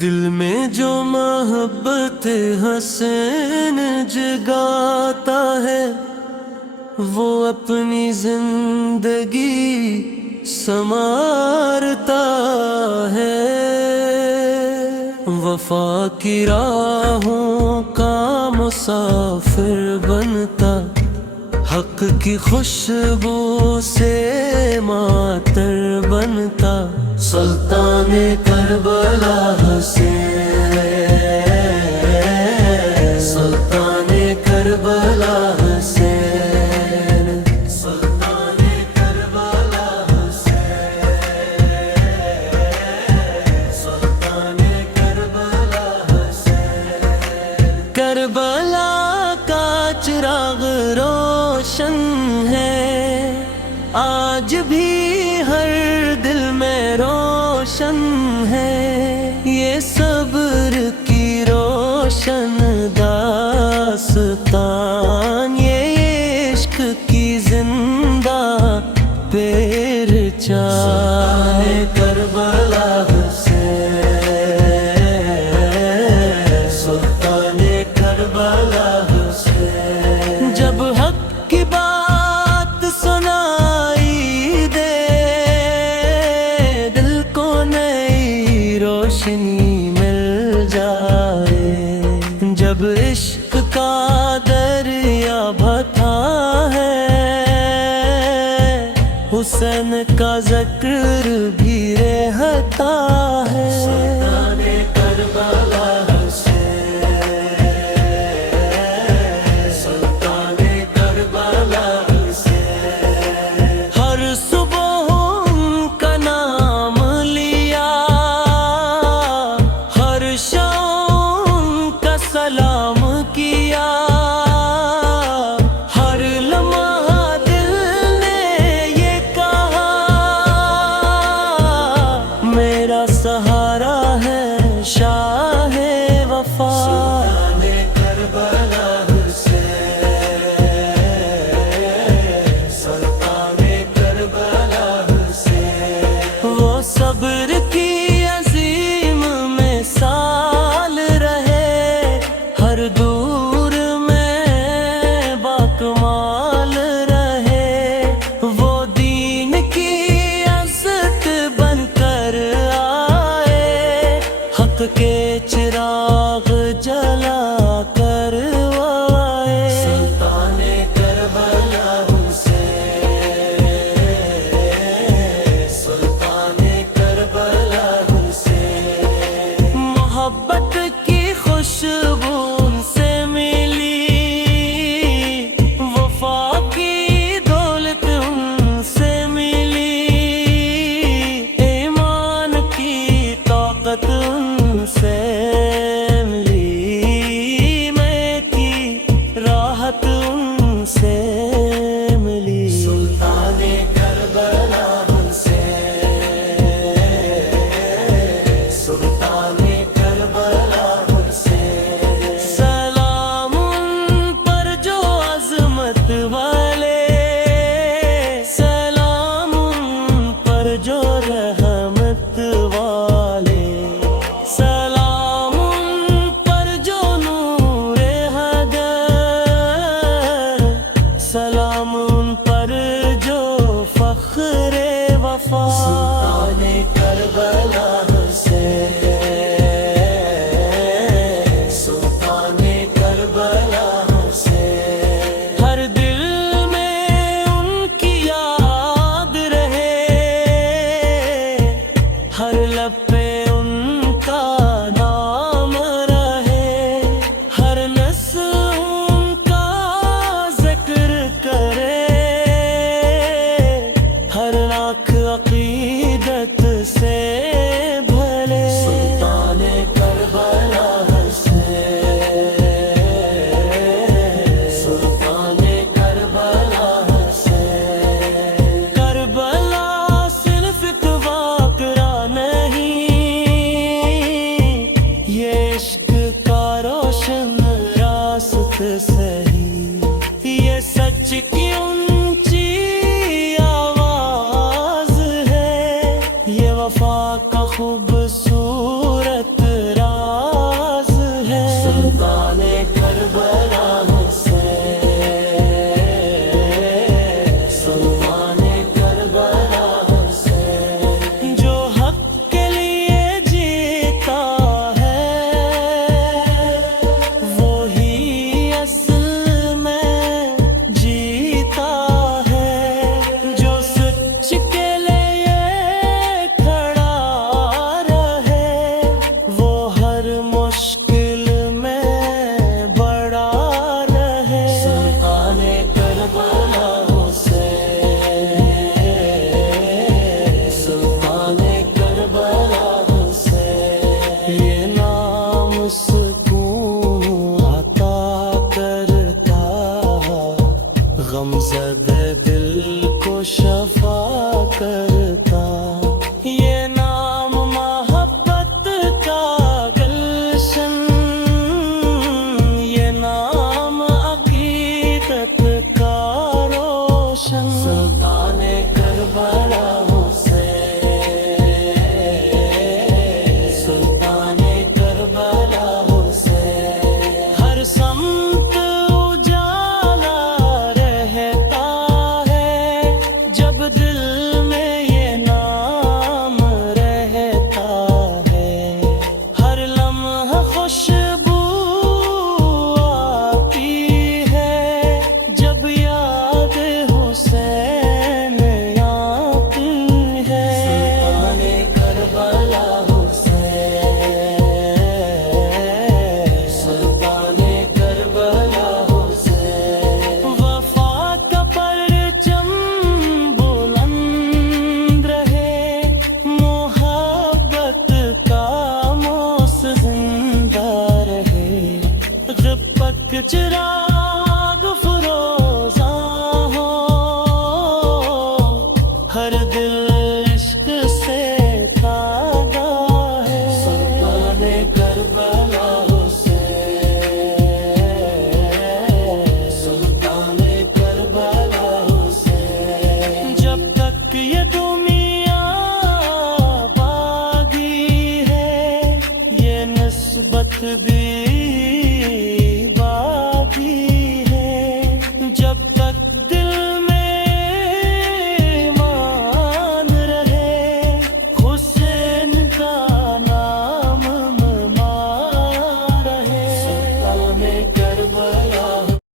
دل میں جو محبت حسین جگاتا ہے وہ اپنی زندگی سنوارتا ہے، وفا کی راہوں کا مسافر بنتا، حق کی خوشبو سے معطر بنتا، سلطان کربلا حسین، سلطان کربلا حسین، سلطان کربلا حسین، سلطان کربلا حسین۔ کربلا کا چراغ روشن ہے، آج بھی ہر دل میں روشن ہے، یہ صبر کی روشن داستان، یہ عشق کی زندہ پہچان، کربلا حسین، سلطان کربلا حسین۔ جب حق کی بات سنائی دے، دل کو نئی روشنی مل جائے، جب عشق کا دریا بہتا ہے، حسین کا ذکر بھی رہتا ہے، سلطان کربلا حسین، سلطان کربلا حسین۔ ہر صبح ان کا نام لیا، ہر شام ان کا سلام کیا، ہر لمحہ دل نے یہ کہا میرا سہارا ہے شاہ सही, ये सच की ऊंची आवाज है, ये वफा का खूबसूरत राज है। सुल्ताने करबला हुसैन, सुल्ताने करबला हुसैन, जो हक के लिए जीता है, वो ही असल में जीता है। जो सच के लिए खड़ा रहे, वो हर मुश्किल में बड़ा रहे। सुल्ताने करबला हुसैन, सुल्ताने करबला हुसैन, ये नाम सुकून अता करता, गमज़दे दिल को शफा करता। ये नाम मोहब्बत का गुलशन, ये नाम अकीदत का रोशन। सुल्ताने करबला हुसैन, सुल्ताने करबला हुसैन, हर समत उजाला रहता है, जब दिल में ये नाम रहता है। हर लम्हा खुशबू आती है, जब याद हुसैन आती है। सुल्ताने करबला हुसैन, सुल्ताने करबला हुसैन, वफा का परचम बुलंद रहे, मोहब्बत का मोस जिंदा रहे। ग़िब्बत के चिराग